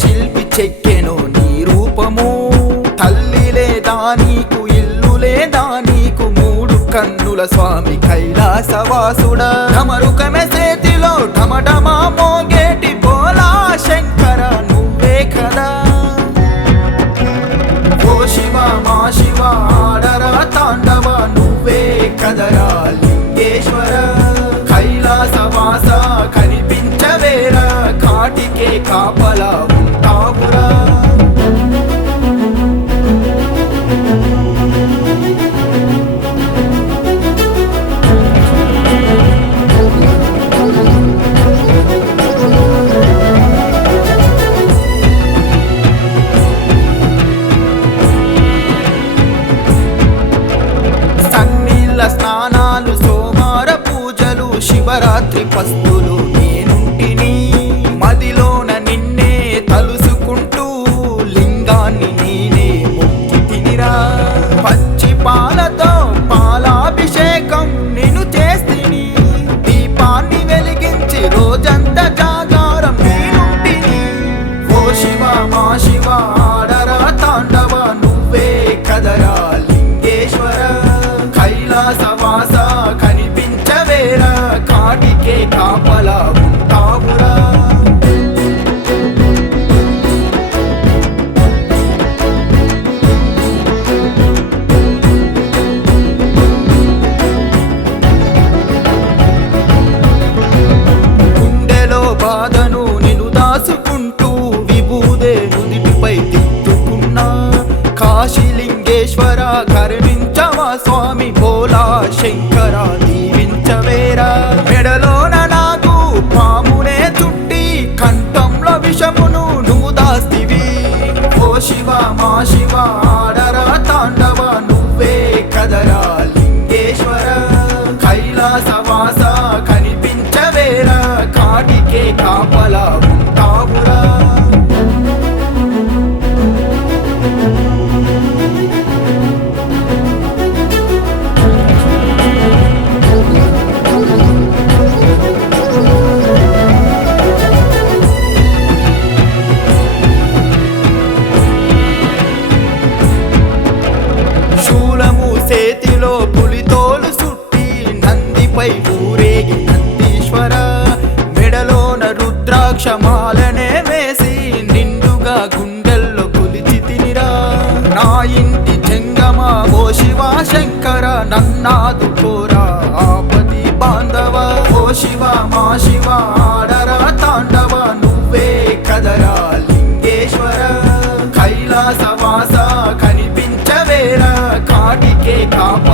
శిల్పి చెక్కెను నీ రూపము. తల్లి లేదా నీకు, ఇల్లు లేదా నీకు, మూడు కన్నుల స్వామి కైలాసవాసుడా. ఢమరుకమే చేతిలో ఢమఢమా మోగేటి బోలా శంకర నువ్వే కదా. ఓ శివ మా శివ ఆడరా తాండవ నువ్వే కదరా లింగేశ్వర. కైలాసవాస కనిపించవేరా, కాటికే కాపలా ఉంటావురా. సన్నీళ్ళ స్నానాలు, సోమార పూజలు, శివరాత్రి పస్తులు నేనుంటిని. మదిలోన నిన్నే తలుసుకుంటూ లింగాన్ని నేనే మొక్కి తినిరా. పచ్చి పాలతో పాలాభిషేకం నేను చేస్తిని. దీపాన్ని వెలిగించి రోజంతా జాగారం నేనుంటిని. ఓ శివ మా శివ ఆడరా తాండవ నువ్వే కదరా లింగేశ్వర. కైలాసవాస కనిపించవేరా, కాటికే కాపలా ఉంటావురా. గుండెలో బాధను నిన్ను దాసుకుంటూ విభూదే నుదిటిపై తిట్టుకున్నా. కాశీలింగేశ్వర కరుణించవా స్వామి, భోలా శంకర దీవించవేరా. మెడలోన నాకు పామునే చుట్టి, కంఠంలో విషమును నువ్వు దాస్తివి. ఓ శివ మా శివ ఆడరా తాండవ నువ్వే కదరా లింగేశ్వర. కైలాసవాస కనిపించవేరా, కాటికే కాపలా ఉంటావురా. శూలము చేతిలో పులితోలు సుట్టి, నందిపై ఊరేగి నందీశ్వర. మెడలోన రుద్రాక్షమాలనే వేసి, నిండుగా గుండెల్లో కొలిచి తినిరా. నా ఇంటి జంగమా ఓ శివ శంకర, నన్నాదుకోరా ఆపది బాంధవ. ఓ శివ మా శివ ఆడరా తాండవ నువ్వే కదరా లింగేశ్వర. కైలాసవాస కనిపించవేరా, కాటికే కాపలా